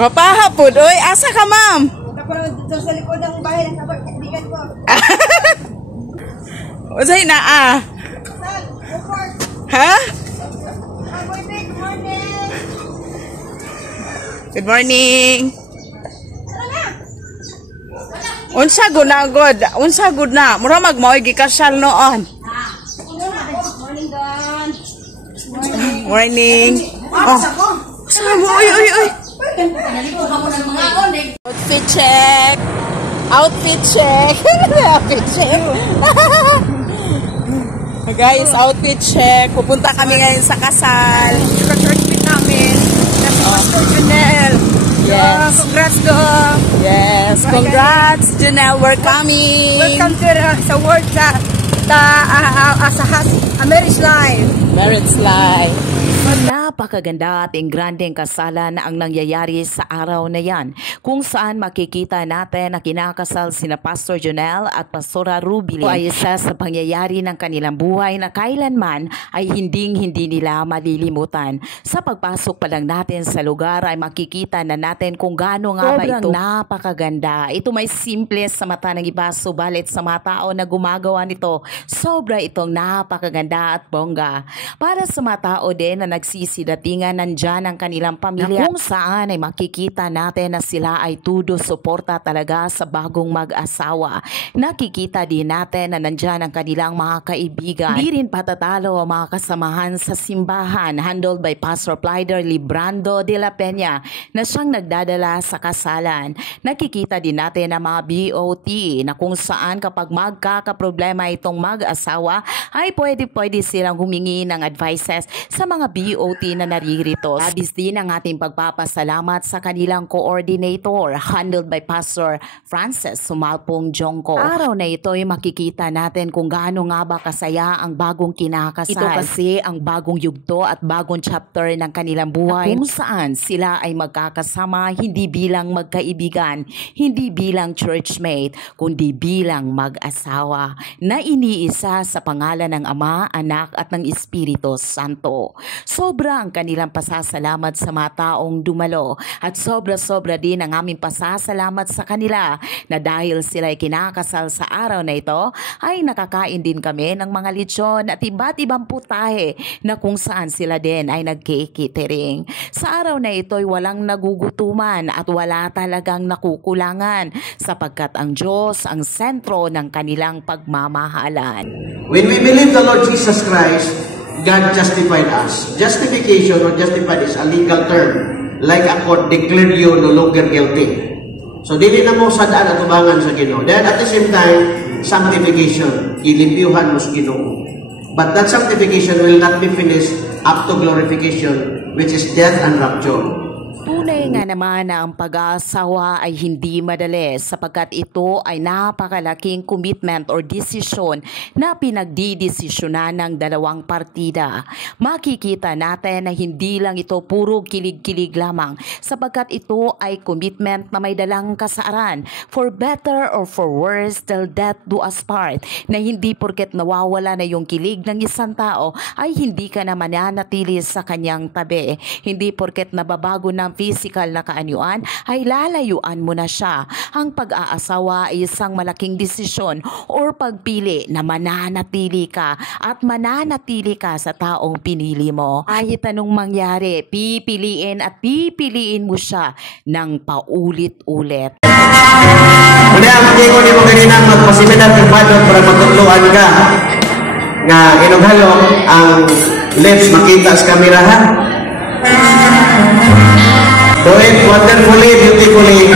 Mapahapod, oy, asa ka, ma'am? Kapag sa likod ng bahay ng kapag-kaibigan ko. Usay na, Ha? Good morning. Good morning. Unsa gud na god? Unsa gud na? Mura magmaoy gikasyal noon. Morning, Don. Morning. Oh. Sama, oy. Outfit check. Outfit check. Outfit check. Guys, outfit check. Pupunta kami ngayon sa kasal. Church meet namin. Kasi Pastor Junel. Yes. Congrats, Don. Yes. Congrats, Junel. We're coming. Welcome to sa world sa Marriage Life. Marriage Life. Napakaganda at grandeng kasalan ang nangyayari sa araw na yan, kung saan makikita natin na kinakasal sina Pastor Jonel at Pastora Ruby. Ito ay isa sa pangyayari ng kanilang buhay na kailanman ay hindi nila malilimutan. Sa pagpasok pa lang natin sa lugar ay makikita na natin kung gaano nga ba ito. Napakaganda. Ito may simple sa mata ng iba, subalit sa mga tao na gumagawa nito, sobra itong napakaganda at bongga. Para sa mga tao din na nagsisidatingan, nandyan ang kanilang pamilya, na kung saan ay makikita natin na sila ay tudo suporta talaga sa bagong mag-asawa. Nakikita din natin na nandyan ang kanilang mga kaibigan. Hindi rin patatalo ang mga kasamahan sa simbahan, handled by Pastor Plyder Librando de la Peña, na siyang nagdadala sa kasalan. Nakikita din natin ang mga BOT na kung saan kapag magkakaproblema itong mag-asawa ay pwede silang humingi ng advices sa mga BOT na naririto. Labis din ang ating pagpapasalamat sa kanilang coordinator, handled by Pastor Francis Sumalpong Jongko. Araw na ito ay makikita natin kung gaano nga ba kasaya ang bagong kinakasal. Ito kasi ang bagong yugto at bagong chapter ng kanilang buhay, kung saan sila ay magkakasama hindi bilang magkaibigan, hindi bilang churchmate, kundi bilang mag-asawa na iniisa sa pangalan ng Ama, Anak at ng Espiritu Santo. Sobra ang kanilang pasasalamat sa mga taong dumalo at sobra din ang aming pasasalamat sa kanila na dahil sila ay kinakasal sa araw na ito ay nakakain din kami ng mga lechon at iba't ibang putahe na kung saan sila din ay nag-catering. Sa araw na ito ay walang nagugutuman at wala talagang nakukulangan sapagkat ang Diyos ang sentro ng kanilang pagmamahalan. When we believe the Lord Jesus Christ, God justified us. Justification or justified is a legal term. Like a court declared you no longer guilty. So, dili na mo sadaan at tubangan sa Ginoo. Then at the same time, sanctification. Ilimpyuhan mo sa Ginoo. But that sanctification will not be finished up to glorification, which is death and rapture. Tunay nga naman na ang pag-aasawa ay hindi madali sapagkat ito ay napakalaking commitment or desisyon na pinagdidesisyonan ng dalawang partida. Makikita natin na hindi lang ito puro kilig-kilig lamang sapagkat ito ay commitment na may dalang kasaran, for better or for worse till death do us part, na hindi porket nawawala na yung kilig ng isang tao ay hindi ka na mananatili sa kanyang tabi. Hindi porket nababago ng physical na kaanyuan ay lalayuan mo na siya. Ang pag-aasawa ay isang malaking desisyon or pagpili na mananatili ka at mananatili ka sa taong pinili mo. Kahit anong mangyari, pipiliin at pipiliin mo siya ng paulit-ulit. Muna ang ko ni mo ganina magpasiminat ng padot para magtutluan ka nga inughalo ang lips makita sa kamera, ha? Do it wonderfully, beautifully.